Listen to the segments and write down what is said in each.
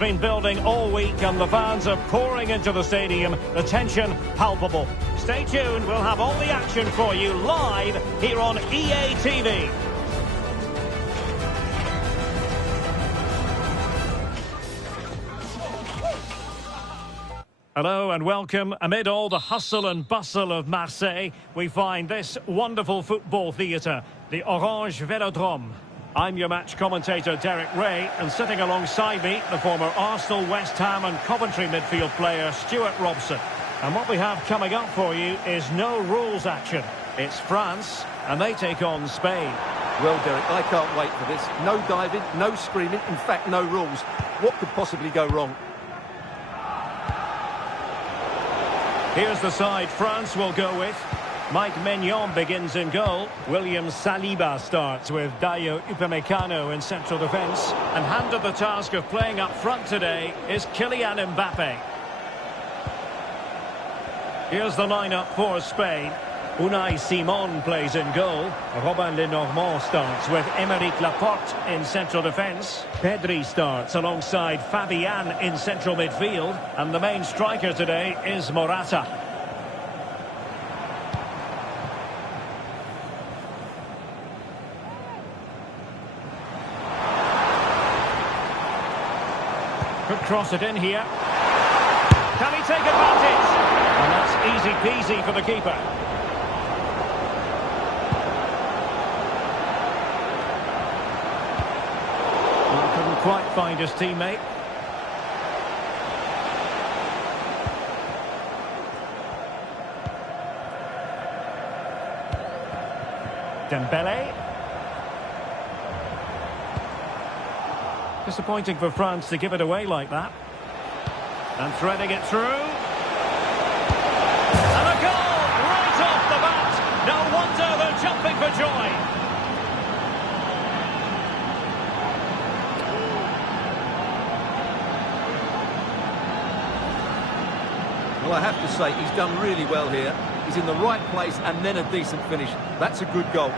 Been building all week and the fans are pouring into the stadium. The tension palpable. Stay tuned, we'll have all the action for you live here on EA TV. Hello and welcome. Amid all the hustle and bustle of Marseille, we find this wonderful football theatre, the Orange Velodrome. I'm your match commentator, Derek Ray, and sitting alongside me, the former Arsenal, West Ham and Coventry midfield player, Stuart Robson. And what we have coming up for you is no rules action. It's France, and they take on Spain. Well, Derek, I can't wait for this. No diving, no screaming, in fact, no rules. What could possibly go wrong? Here's the side France will go with. Mike Maignan begins in goal. William Saliba starts with Dayo Upamecano in central defence. And handed the task of playing up front today is Kylian Mbappe. Here's the lineup for Spain. Unai Simon plays in goal. Robin Lenormand starts with Aymeric Laporte in central defence. Pedri starts alongside Fabian in central midfield. And the main striker today is Morata. Could cross it in here. Can he take advantage? And that's easy peasy for the keeper. He couldn't quite find his teammate. Dembele. Disappointing for France to give it away like that. And threading it through. And a goal right off the bat. No wonder they're jumping for joy. Well, I have to say, he's done really well here. He's in the right place and then a decent finish. That's a good goal.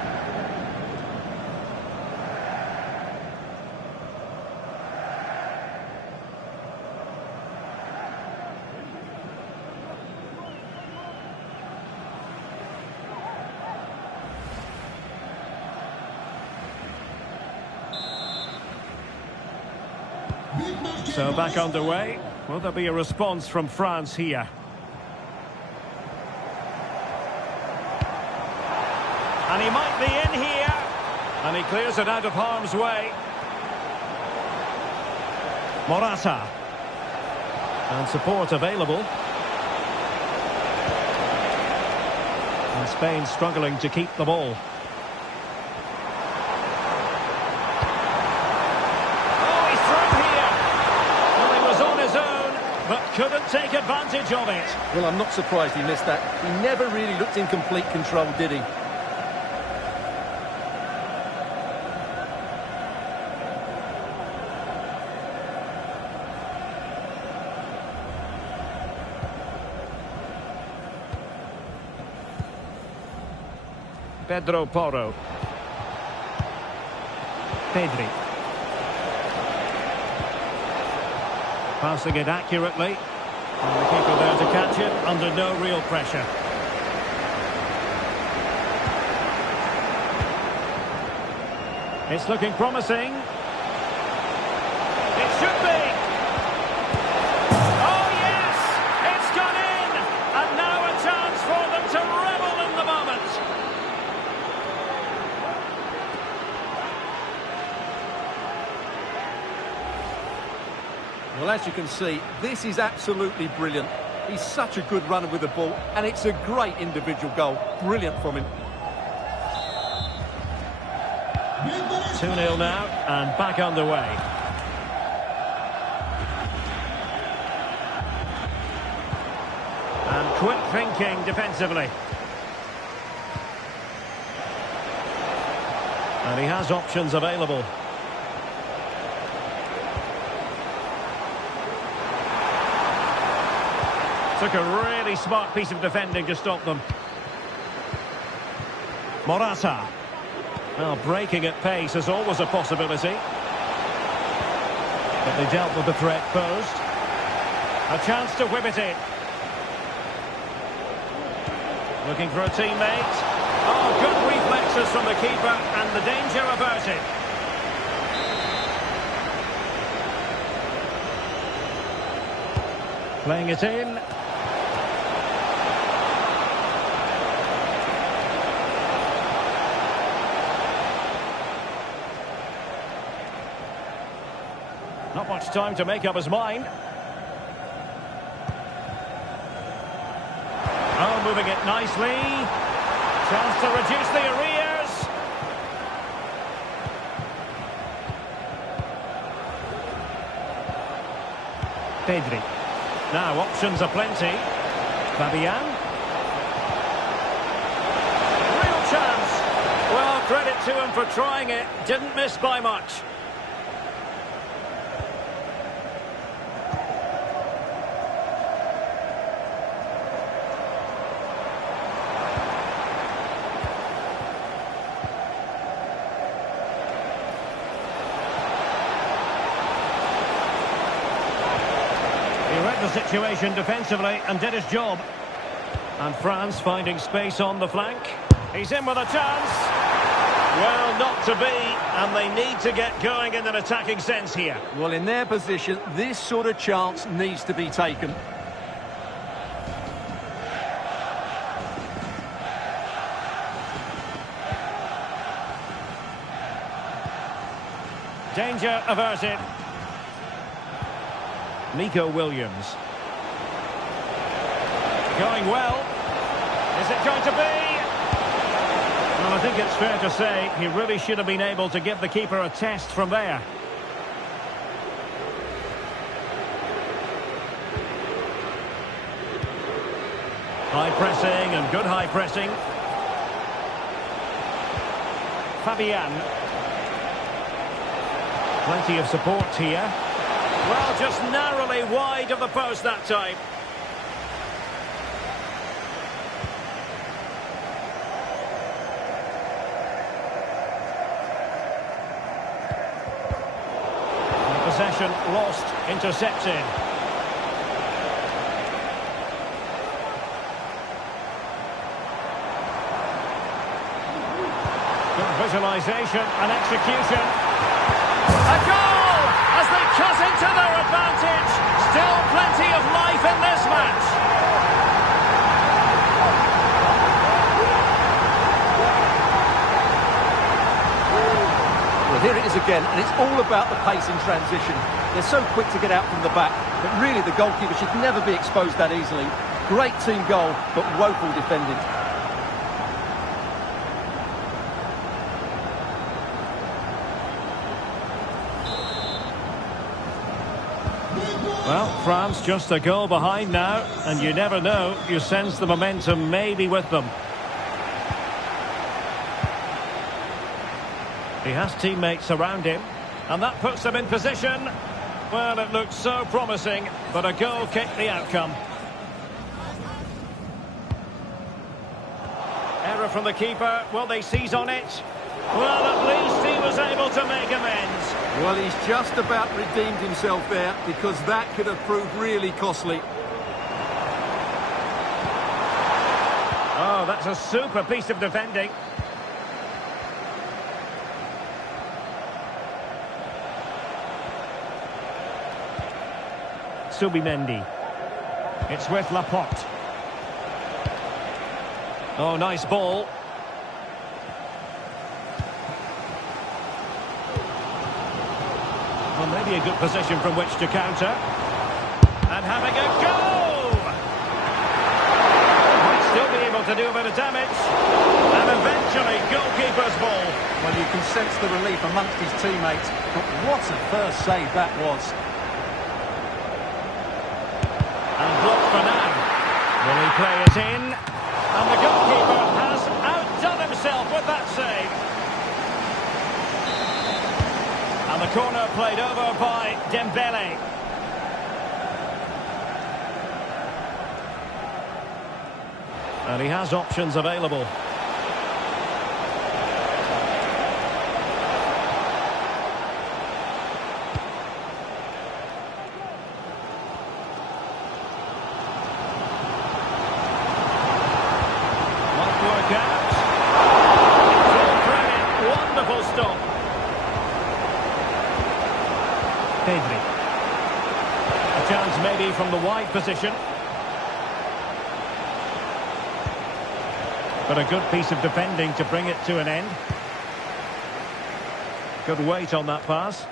So back underway. Will there be a response from France here? And he might be in here. And he clears it out of harm's way. Morata. And support available. And Spain struggling to keep the ball. But couldn't take advantage of it. Well, I'm not surprised he missed that. He never really looked in complete control, did he? Pedro Porro. Pedri. Passing it accurately. And the keeper there to catch it under no real pressure. It's looking promising. It should be. Oh yes! It's gone in! And now a chance for them to revel in the moment. Well, as you can see, this is absolutely brilliant. He's such a good runner with the ball, and it's a great individual goal. Brilliant from him. 2-0 now, and back underway. And quick thinking defensively. And he has options available. Took a really smart piece of defending to stop them. Morata. Well, breaking at pace is always a possibility. But they dealt with the threat posed. A chance to whip it in. Looking for a teammate. Oh, good reflexes from the keeper and the danger averted. Playing it in. Not much time to make up his mind. Oh, moving it nicely. Chance to reduce the arrears. Pedri. Now, options aplenty. Fabian. Real chance. Well, credit to him for trying it. Didn't miss by much. He read the situation defensively and did his job. And France finding space on the flank. He's in with a chance. Well, not to be, and they need to get going in an attacking sense here. Well, in their position, this sort of chance needs to be taken. Danger averted. Nico Williams. Going well. Is it going to be? Well, I think it's fair to say he really should have been able to give the keeper a test from there. High pressing and good high pressing. Fabian. Plenty of support here. Well, just narrowly wide of the post that time. Possession lost, intercepted. Good visualisation and execution. A goal as they cut into their advantage. Still plenty of life in this match. Well, here it is again, and it's all about the pace in transition. They're so quick to get out from the back, but really the goalkeeper should never be exposed that easily. Great team goal, but woeful defending. Well, France just a goal behind now, and you never know, you sense the momentum may be with them. He has teammates around him, and that puts them in position. Well, it looks so promising, but a goal kicked the outcome. Error from the keeper, will they seize on it? Well, at least he was able to make amends. Well, he's just about redeemed himself there, because that could have proved really costly. Oh, that's a super piece of defending. Subimendi. It's with Laporte. Oh, nice ball. Well, maybe a good position from which to counter. And having a go! Might still be able to do a bit of damage. And eventually, goalkeeper's ball. Well, you can sense the relief amongst his teammates. But what a first save that was. And blocked for now. Will he play it in? And the goalkeeper has outdone himself with that save. And the corner played over by Dembele. And he has options available. maybe from the wide position. But a good piece of defending to bring it to an end. Good weight on that pass.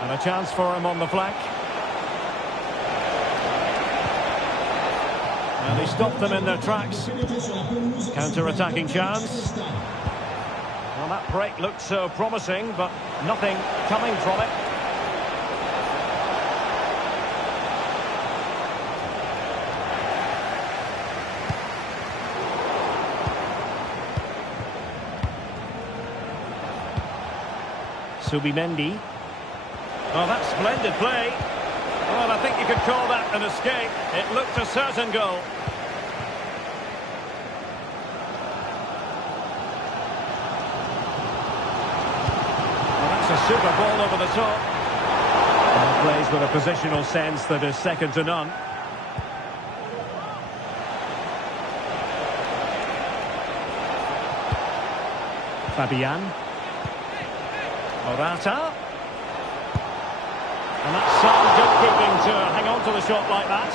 And a chance for him on the flank. And he stopped them in their tracks. Counter-attacking chance. Well, that break looked so promising, but nothing coming from it. Subimendi. Oh, that's splendid play. Well, I think you could call that an escape. It looked a certain goal. Well, that's a super ball over the top. And plays with a positional sense that is second to none. Fabian. Morata. And that's some good keeping to hang on to the shot like that.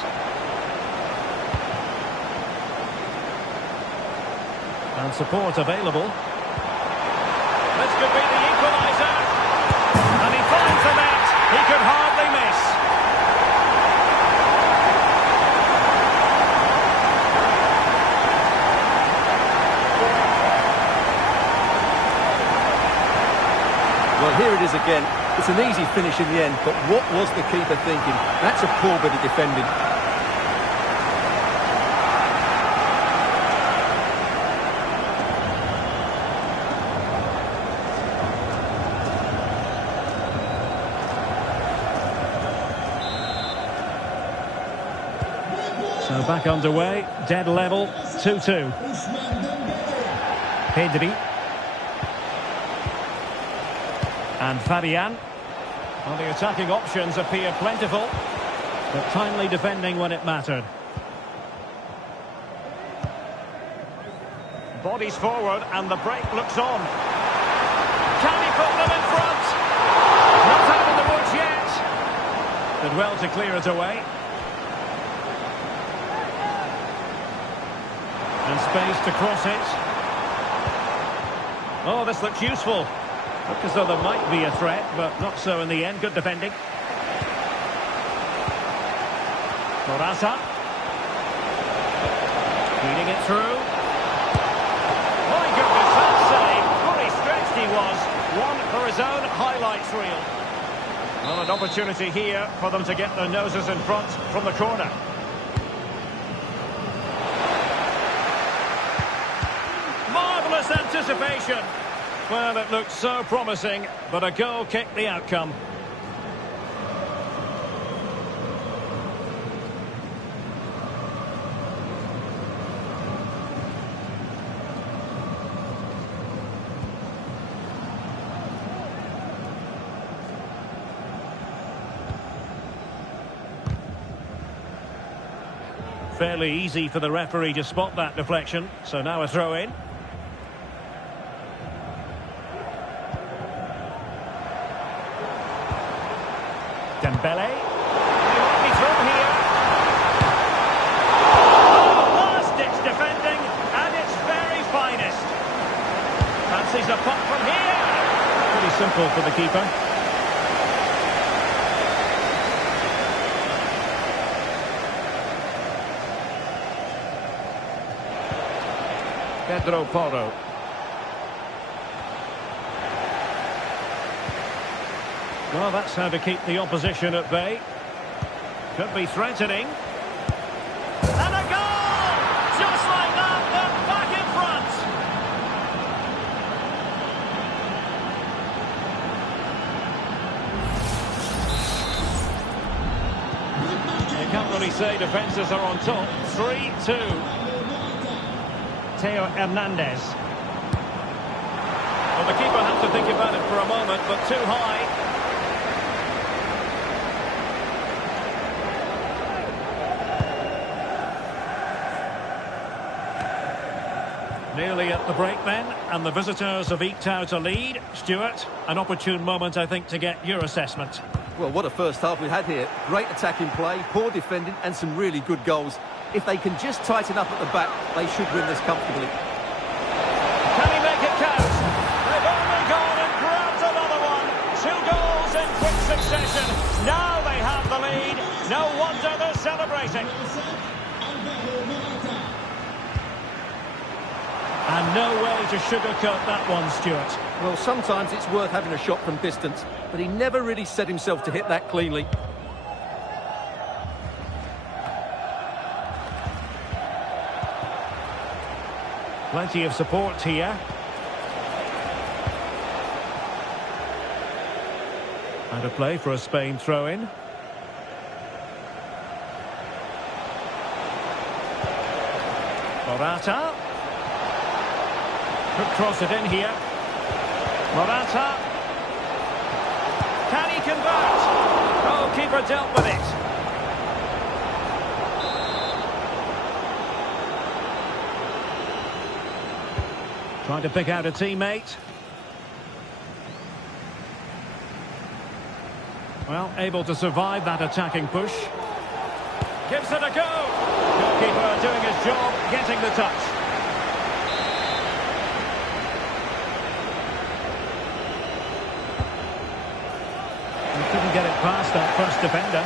And support available. This could be the equaliser. And he finds the net. He could hardly miss. Well, here it is again. It's an easy finish in the end, but what was the keeper thinking? That's a poor bit of defending. So back underway, dead level, 2-2. Pedri. And Fabian. Well, the attacking options appear plentiful, but timely defending when it mattered. Bodies forward and the break looks on. Can he put them in front? Not out of the woods yet. Did well to clear it away. And space to cross it. Oh, this looks useful. Look as though there might be a threat, but not so in the end. Good defending. Morata. Feeding it through. My goodness, that save. Fully stretched he was. One for his own highlights reel. Well, an opportunity here for them to get their noses in front from the corner. Marvellous anticipation. Well, it looked so promising, but a goal kicked the outcome. Fairly easy for the referee to spot that deflection, so now a throw-in. Dembele. He might be through here. Oh, last-ditch defending at its very finest. Fancies a pop from here. Pretty simple for the keeper. Pedro Porro. Well, that's how to keep the opposition at bay. Could be threatening. And a goal! Just like that, they're back in front. You can't really say defences are on top. 3-2. Theo Hernandez. Well, the keeper had to think about it for a moment, but too high. Nearly at the break then, and the visitors have eked out a lead. Stuart, an opportune moment, I think, to get your assessment. Well, what a first half we had here. Great attacking play, poor defending, and some really good goals. If they can just tighten up at the back, they should win this comfortably. Can he make it count? They've only gone and grabbed another one. 2 goals in quick succession. Now they have the lead. No wonder they're celebrating. And no way to sugarcoat that one, Stuart. Well, sometimes it's worth having a shot from distance, but he never really set himself to hit that cleanly. Plenty of support here. And a play for a Spain throw-in. Morata. Could cross it in here. Morata. Can he convert? Oh, keeper dealt with it. Trying to pick out a teammate. Well, able to survive that attacking push. Gives it a go. Goalkeeper doing his job, getting the touch. He couldn't get it past that first defender.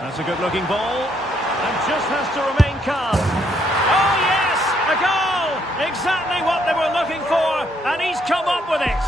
That's a good-looking ball, and just has to remain calm. Oh, yes! A goal! Exactly what they were looking for, and he's come up with it.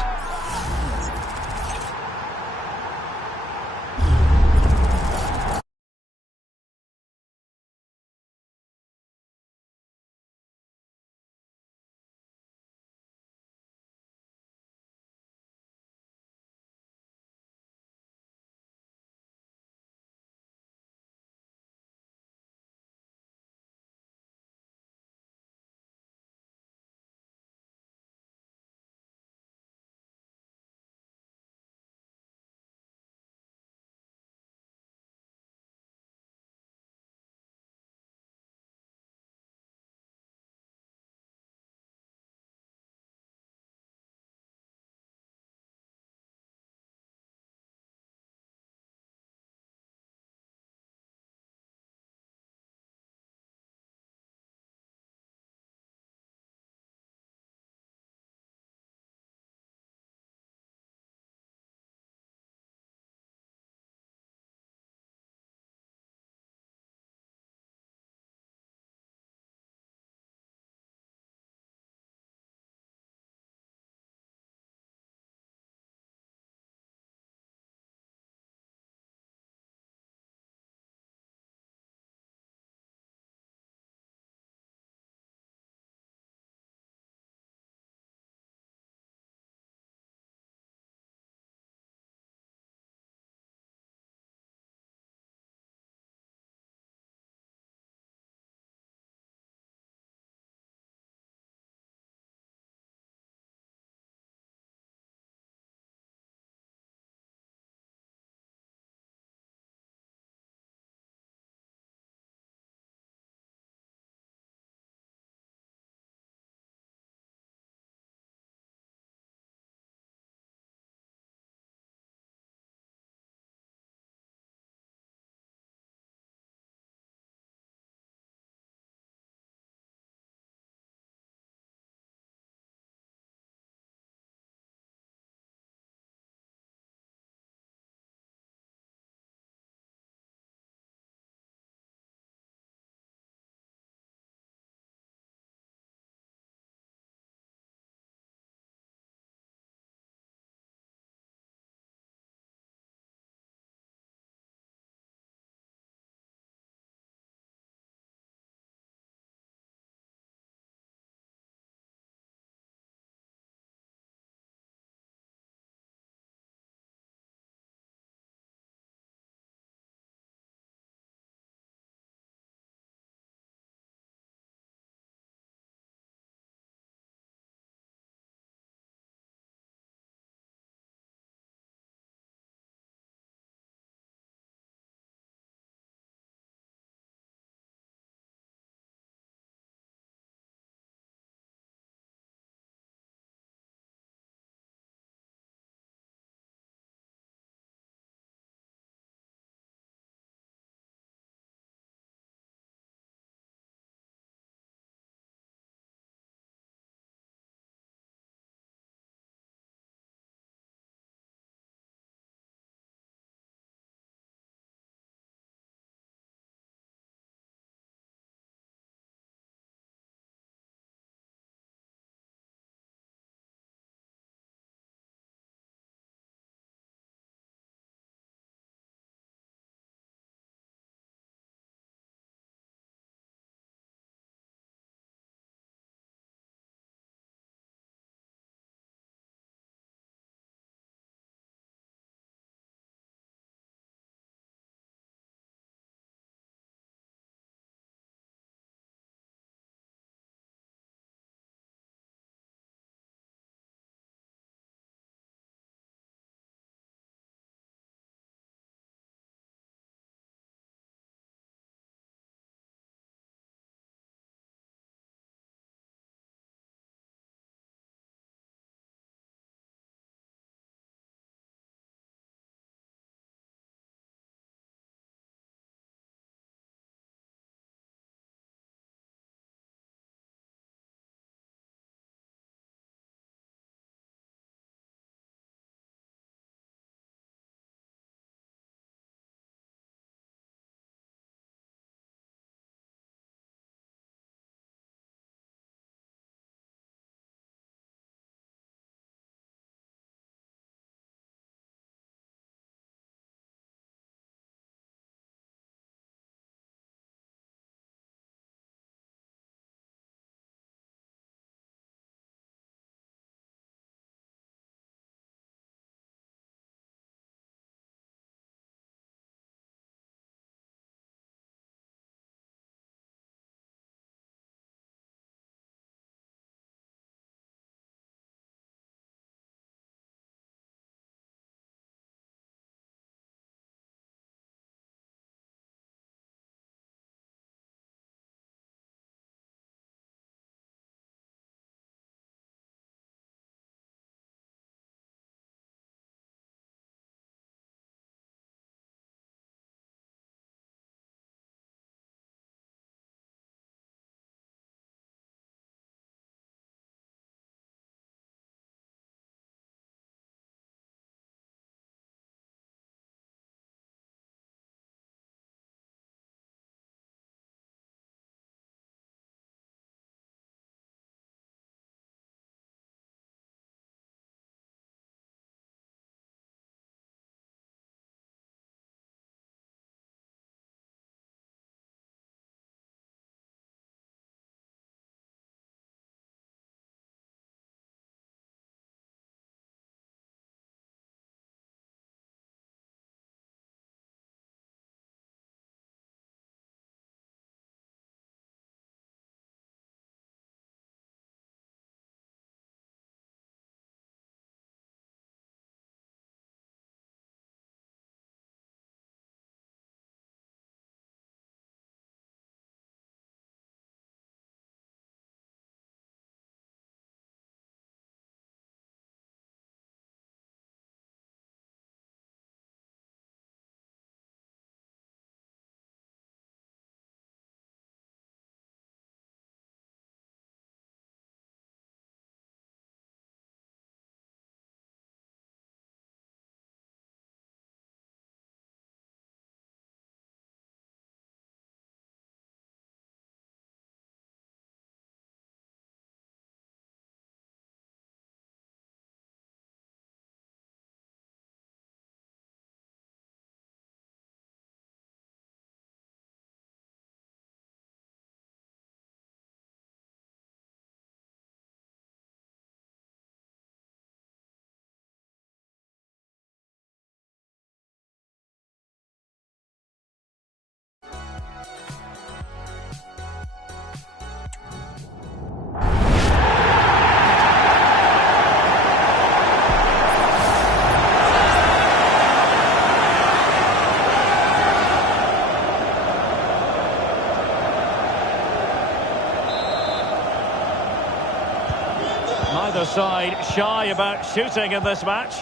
Neither side shy about shooting in this match.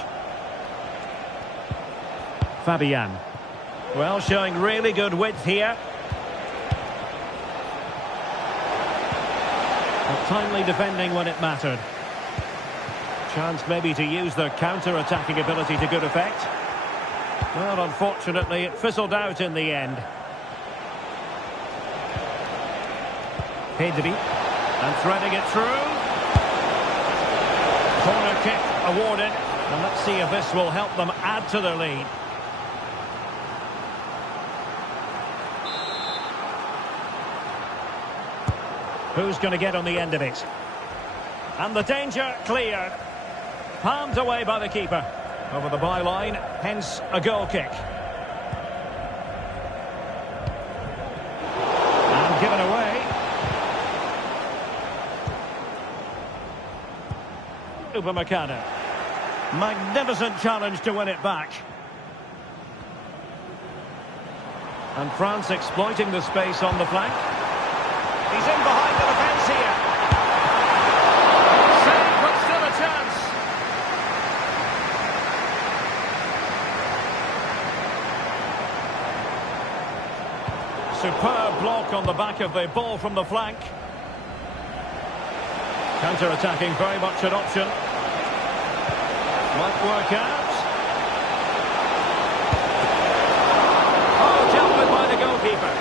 Fabian. Well, showing really good width here. But timely defending when it mattered. Chance maybe to use their counter-attacking ability to good effect. Well, unfortunately, it fizzled out in the end. Pedri. And threading it through. Corner kick awarded. And let's see if this will help them add to their lead. Who's going to get on the end of it? And the danger cleared. Palmed away by the keeper. Over the byline, hence a goal kick. And given away. Upamecano. Magnificent challenge to win it back. And France exploiting the space on the flank. He's in behind the defence here. Save, but still a chance. Superb block on the back of the ball from the flank. Counter-attacking, very much an option. Might work out. Oh, dealt with by the goalkeeper.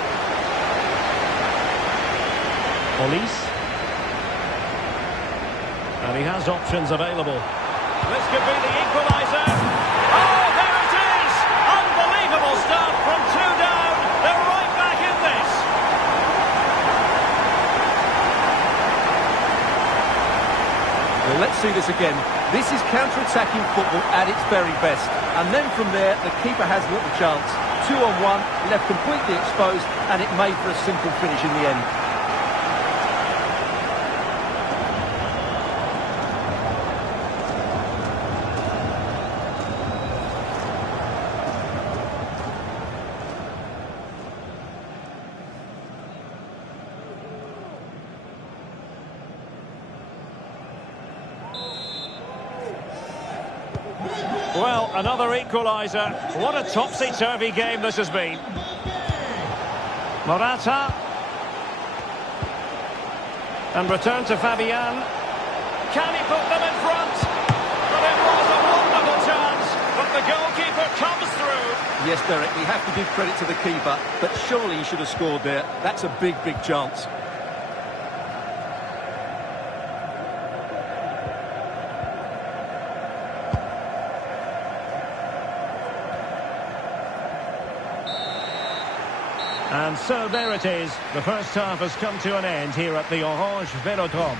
Police. And he has options available. This could be the equaliser. Oh, there it is! Unbelievable stuff from two down. They're right back in this. Well, let's see this again. This is counter-attacking football at its very best. And then from there, the keeper has little chance. 2-on-1, left completely exposed, and it made for a simple finish in the end. Well, another equaliser. What a topsy-turvy game this has been. Morata. And return to Fabian. Can he put them in front? But it was a wonderful chance. But the goalkeeper comes through. Yes, Derek, we have to give credit to the keeper, but surely he should have scored there. That's a big, big chance. And so there it is. The first half has come to an end here at the Orange Velodrome.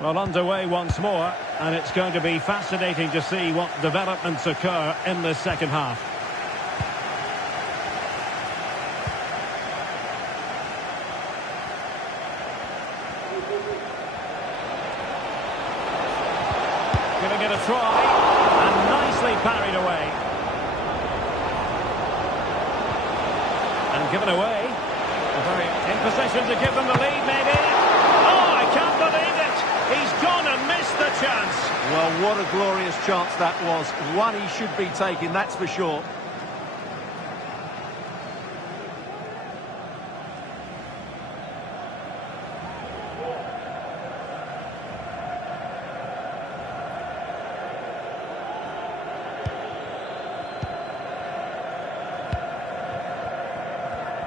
Well, underway once more, and it's going to be fascinating to see what developments occur in the second half. Giving it a try, and nicely parried away. And given away. Very in position to give them the lead, maybe. Oh, I can't believe it! He's gone and missed the chance. Well, what a glorious chance that was. One he should be taking, that's for sure.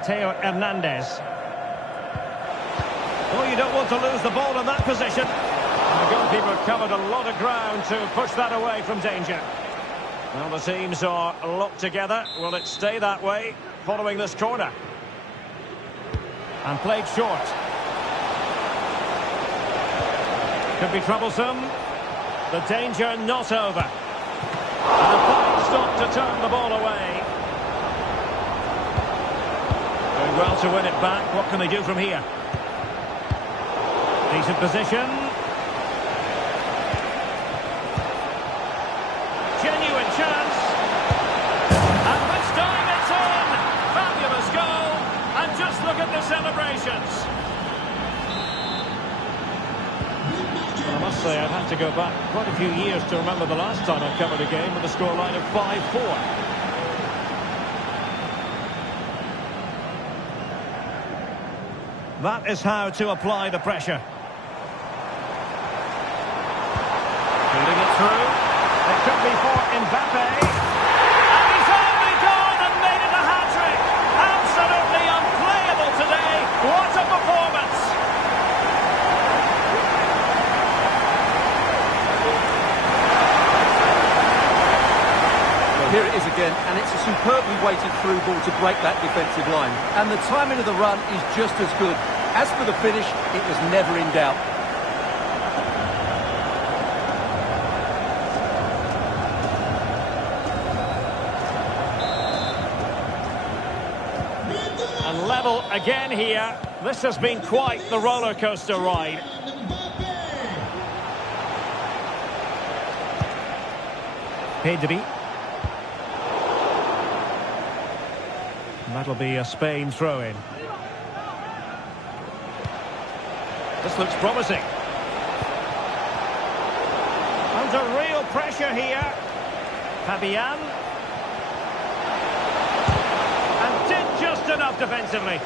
Theo Hernandez. Oh, you don't want to lose the ball in that position. And the goalkeeper covered a lot of ground to push that away from danger. Well, the teams are locked together. Will it stay that way following this corner? And played short. Could be troublesome. The danger not over. And a fine stop to turn the ball away. Doing well to win it back. What can they do from here? Decent position. Genuine chance. And this time it's in. Fabulous goal. And just look at the celebrations. I must say, I'd have to go back quite a few years to remember the last time I covered a game with a scoreline of 5-4. That is how to apply the pressure. Feeding it through. It could be for Mbappe. And he's only gone and made it a hat-trick. Absolutely unplayable today. What a performance. Here it is again, and it's a superbly weighted through ball to break that defensive line. And the timing of the run is just as good. As for the finish, it was never in doubt. And level again here. This has been quite the roller coaster ride. Pedri. That'll be a Spain throw-in. This looks promising. Under real pressure here. Fabian. And did just enough defensively.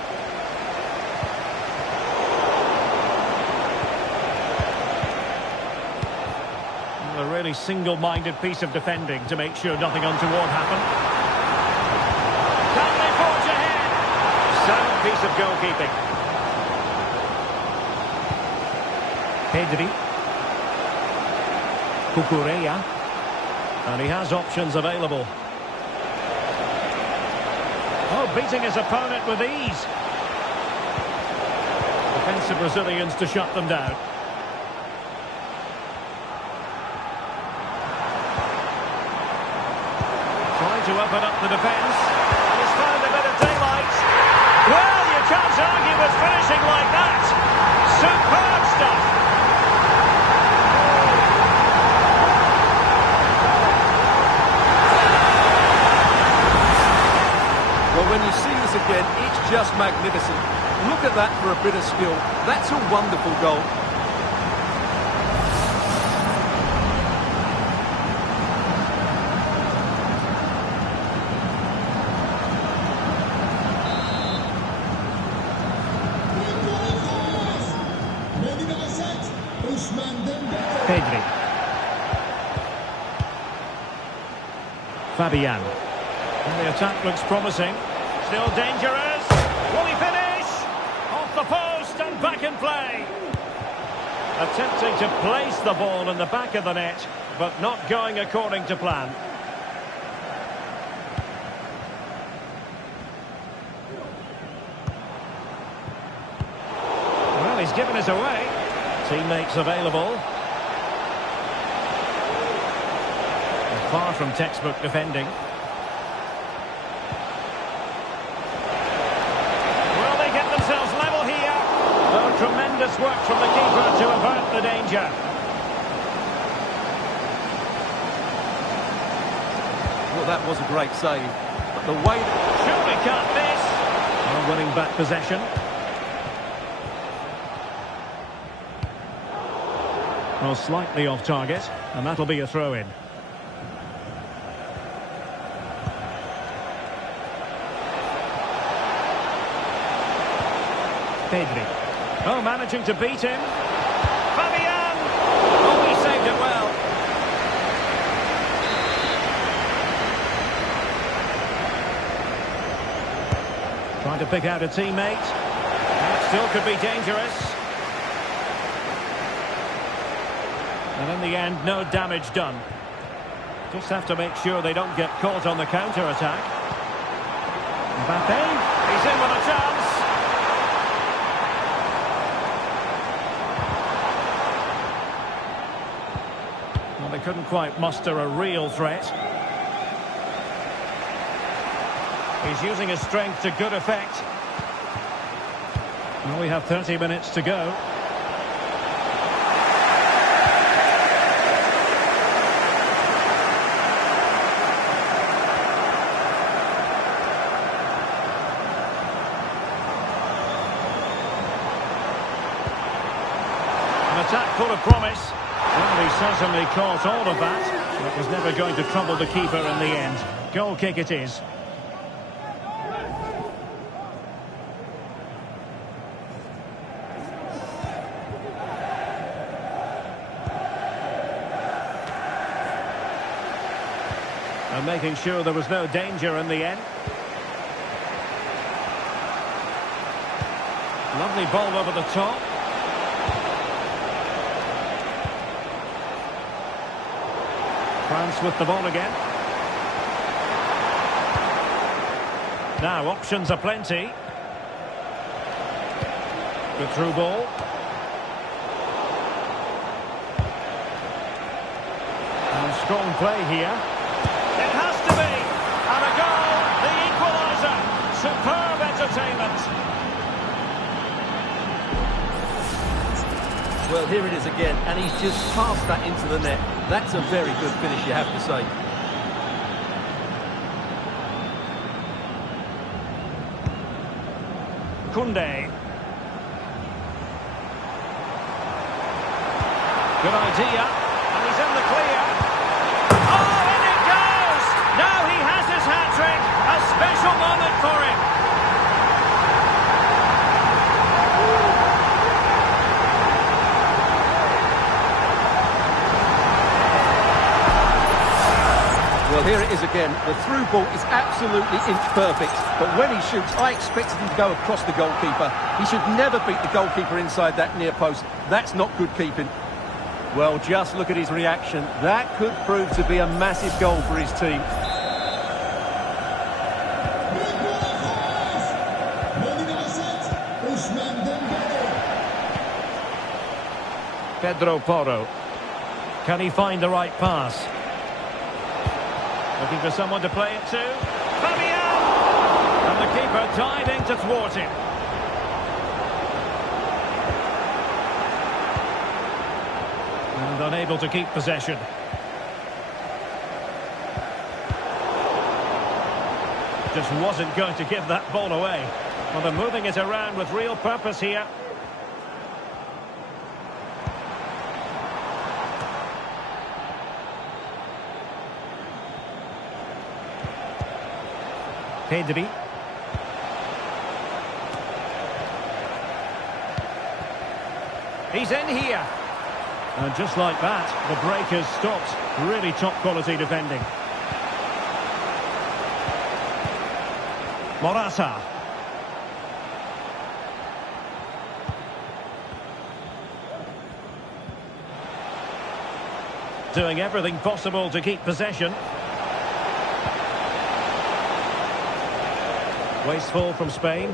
A really single-minded piece of defending to make sure nothing untoward happened. Sound piece of goalkeeping. Pedri. Cucurella. And he has options available. Oh, beating his opponent with ease. Defensive Brazilians to shut them down. Trying to open up the defence. And he's found a bit of daylight. Well, you can't argue with finishing like that. Superb stuff. Well, when you see this again, it's just magnificent. Look at that for a bit of skill. That's a wonderful goal. Pedri. Fabian. And the attack looks promising. Still dangerous. Will he finish? Off the post and back in play. Attempting to place the ball in the back of the net, but not going according to plan. Well, he's given us away. Teammates available. Far from textbook defending. Will they get themselves level here? Oh, tremendous work from the keeper to avert the danger. Well, that was a great save. But the way... Surely can't miss. Well, winning back possession. Well, slightly off target, and that'll be a throw-in. Pedri. Oh, managing to beat him. Fabian! Oh, he saved it well. Trying Trying to pick out a teammate. It still could be dangerous. And in the end, no damage done. Just have to make sure they don't get caught on the counter-attack. Mbappe, he's in with a chance. Well, they couldn't quite muster a real threat. He's using his strength to good effect. Well, we have 30 minutes to go. Attack full of promise. Well, he certainly caught all of that. It was never going to trouble the keeper in the end. Goal kick it is. And making sure there was no danger in the end. Lovely ball over the top. France with the ball again. Now options are plenty. Good through ball. And strong play here. It has to be. And a goal. The equaliser. Superb entertainment. Well, here it is again, and he's just passed that into the net. That's a very good finish, you have to say. Koundé. Good idea, and he's in the clear. Oh, and it goes! Now he has his hat-trick. A special moment for him. Well, here it is again. The through ball is absolutely inch perfect. But when he shoots, I expected him to go across the goalkeeper. He should never beat the goalkeeper inside that near post. That's not good keeping. Well, just look at his reaction. That could prove to be a massive goal for his team. Pedro Porro. Can he find the right pass? Looking for someone to play it to. Fabian! And the keeper diving to thwart him. And unable to keep possession. Just wasn't going to give that ball away. Well, they're moving it around with real purpose here. Pedri. He's in here. And just like that, the break has stopped. Really top quality defending. Morata. Doing everything possible to keep possession. Wasteful from Spain.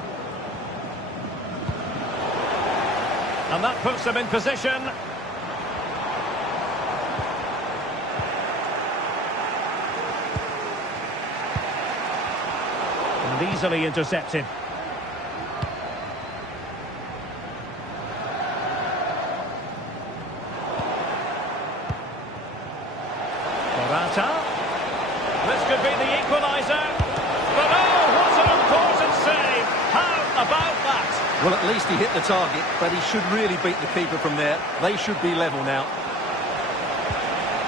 And that puts them in position. And easily intercepted. Morata. This could be the equaliser. But oh, what an important save. How about that? Well, at least he hit the target, but he should really beat the keeper from there. They should be level now.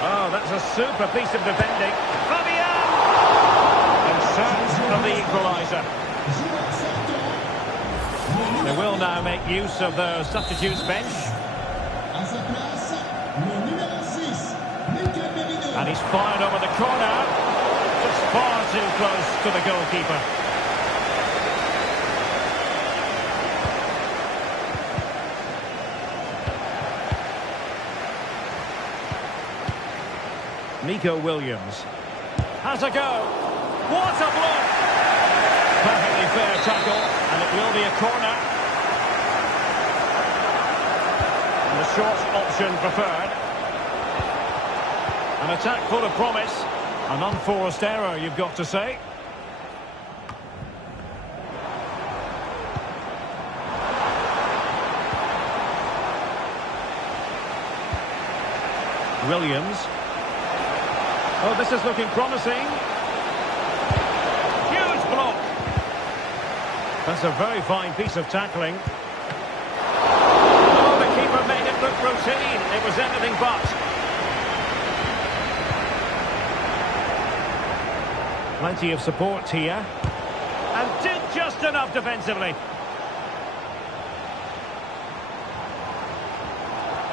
Oh, that's a super piece of defending. Fabian! In search of the equaliser. They will now make use of their substitutes bench. And he's fired over the corner. Just far too close to the goalkeeper. Nico Williams. Has a go. What a block! Perfectly fair tackle, and it will be a corner. And the short option preferred. An attack full of promise. An unforced error, you've got to say. Williams. Oh, this is looking promising. Huge block. That's a very fine piece of tackling. Oh, the keeper made it look routine. It was anything but. Plenty of support here. And did just enough defensively.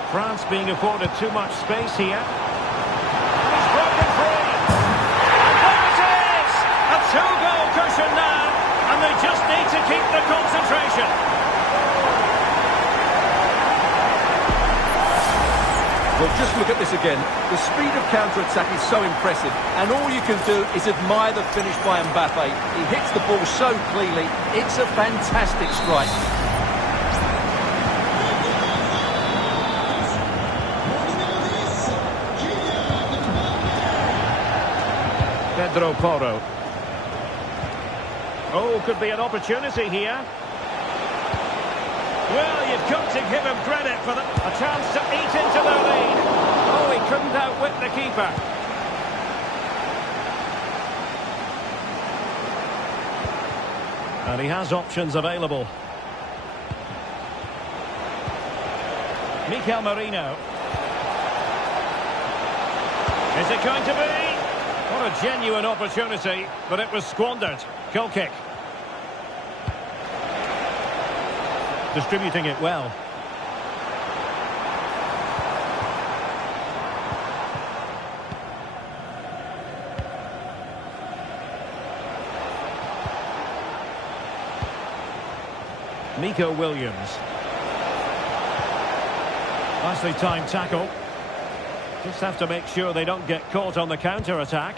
France being afforded too much space here. And he's broken free. And there it is! A two-goal cushion now. And they just need to keep the concentration. Well, just look at this again. The speed of counter-attack is so impressive. And all you can do is admire the finish by Mbappe. He hits the ball so cleanly. It's a fantastic strike. Pedro Porro. Oh, could be an opportunity here. Well, you've got to give him credit for a chance to eat into their lead. Oh, he couldn't outwit the keeper. And he has options available. Mikel Merino. Is it going to be? What a genuine opportunity, but it was squandered. Goal kick. Distributing it well. Nico Williams. Nicely timed tackle. Just have to make sure they don't get caught on the counter-attack.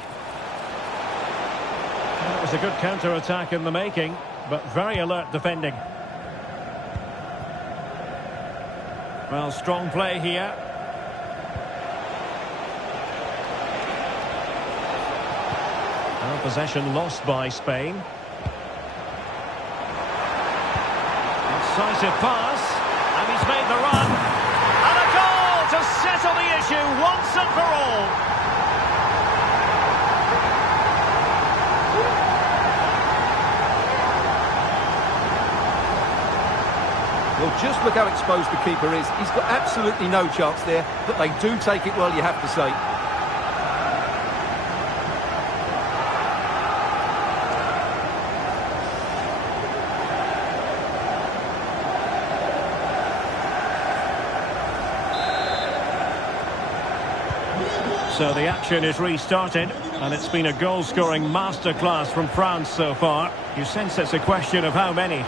Well, it was a good counter-attack in the making, but very alert defending. Well, strong play here. Well, possession lost by Spain. Decisive pass, and he's made the run. And a goal to settle the issue once and for all. Well, just look how exposed the keeper is. He's got absolutely no chance there, but they do take it well, you have to say. So the action is restarted, and it's been a goal-scoring masterclass from France so far. You sense it's a question of how many.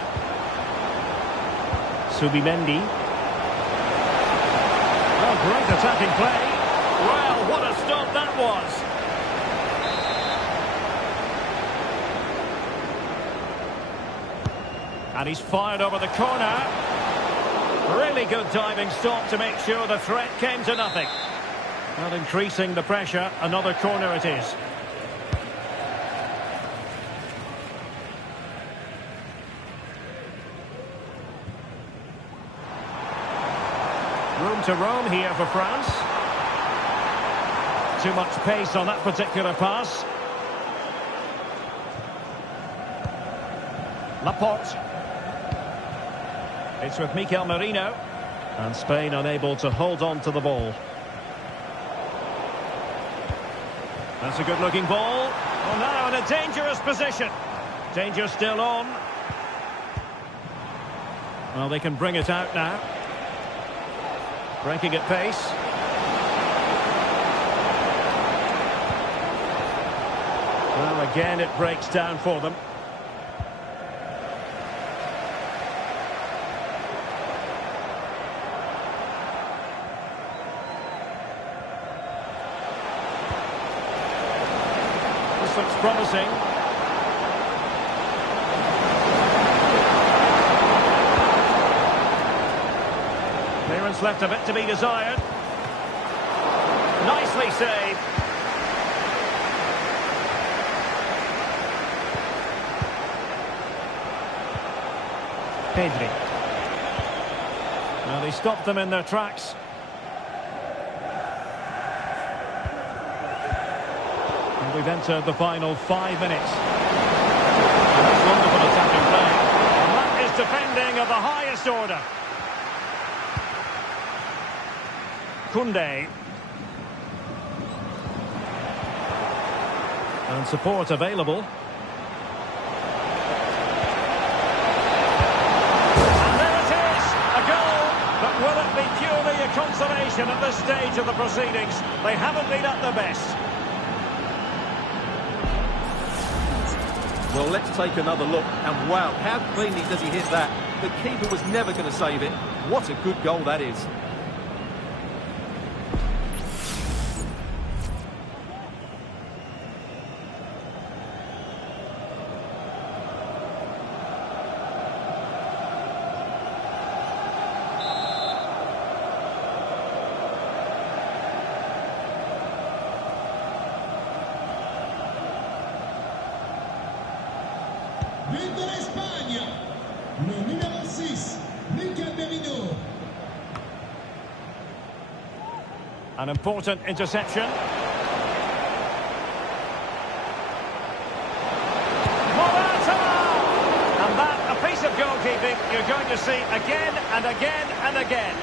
Subimendi. Oh, great attacking play. Well, what a stop that was. And he's fired over the corner. Really good diving stop to make sure the threat came to nothing. Well, increasing the pressure, another corner it is. Room to roam here for France. Too much pace on that particular pass. Laporte. It's with Mikel Merino. And Spain unable to hold on to the ball. That's a good-looking ball. Oh, now in a dangerous position. Danger still on. Well, they can bring it out now. Breaking at pace. Well, again, it breaks down for them. looks promising. Clearance left a bit to be desired. Nicely saved. Pedri. Well, he stopped them in their tracks. And we've entered the final 5 minutes. And that's wonderful attacking play. And that is defending of the highest order. Koundé. And support available. Will it be purely a consolation at this stage of the proceedings? They haven't been at their best. Well, let's take another look. And wow, how cleanly does he hit that? The keeper was never going to save it. What a good goal that is. But de l'Espagne, le numéro 6, Mikel Merino. An important interception. Morata! And that, a piece of goalkeeping you're going to see again and again and again.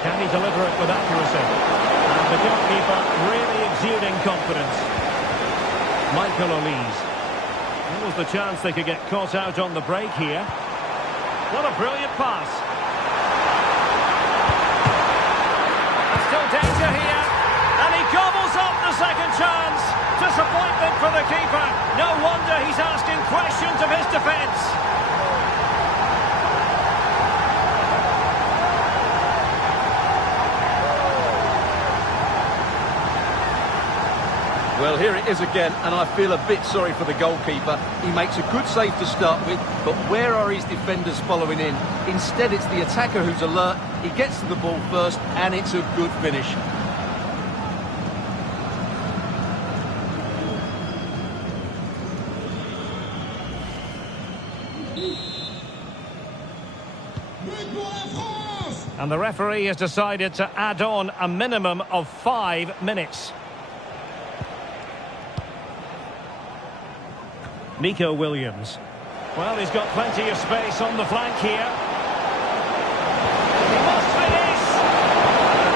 Can he deliver it with accuracy? And the goalkeeper really exuding confidence. Michael Olise. That was the chance they could get caught out on the break here. What a brilliant pass. And still danger here. And he gobbles up the second chance. Disappointment for the keeper. No wonder he's asking questions of his defence. Well, here it is again, and I feel a bit sorry for the goalkeeper. He makes a good save to start with, but where are his defenders following in? Instead, it's the attacker who's alert. He gets to the ball first, and it's a good finish. And the referee has decided to add on a minimum of 5 minutes. Nico Williams. Well, he's got plenty of space on the flank here. He must finish!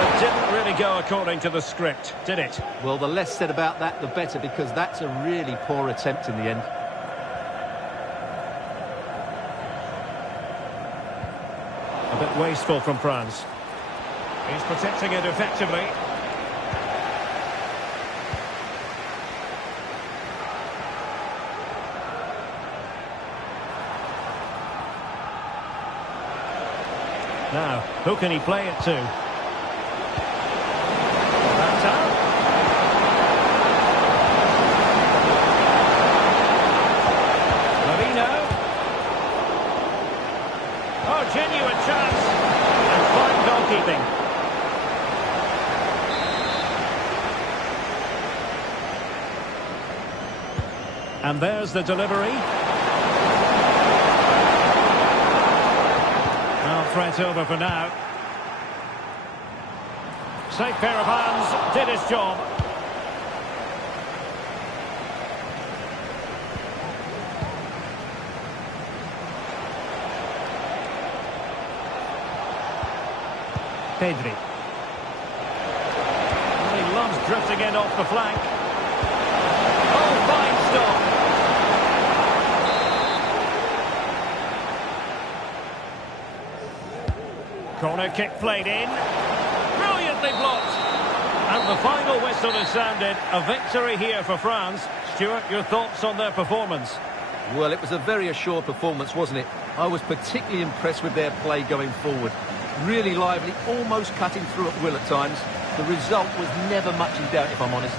It didn't really go according to the script, did it? Well, the less said about that, the better, because that's a really poor attempt in the end. A bit wasteful from France. He's protecting it effectively. Now, who can he play it to? That's out. Marino. Oh, genuine chance. And fine goalkeeping. And there's the delivery. Threat over for now. Safe pair of hands, did his job. Pedri. Well, he loves drifting in off the flank. Oh, fine stop. Corner kick played in. Brilliantly blocked. And the final whistle is sounded. A victory here for France. Stuart, your thoughts on their performance? Well, it was a very assured performance, wasn't it? I was particularly impressed with their play going forward. Really lively, almost cutting through at will at times. The result was never much in doubt, if I'm honest.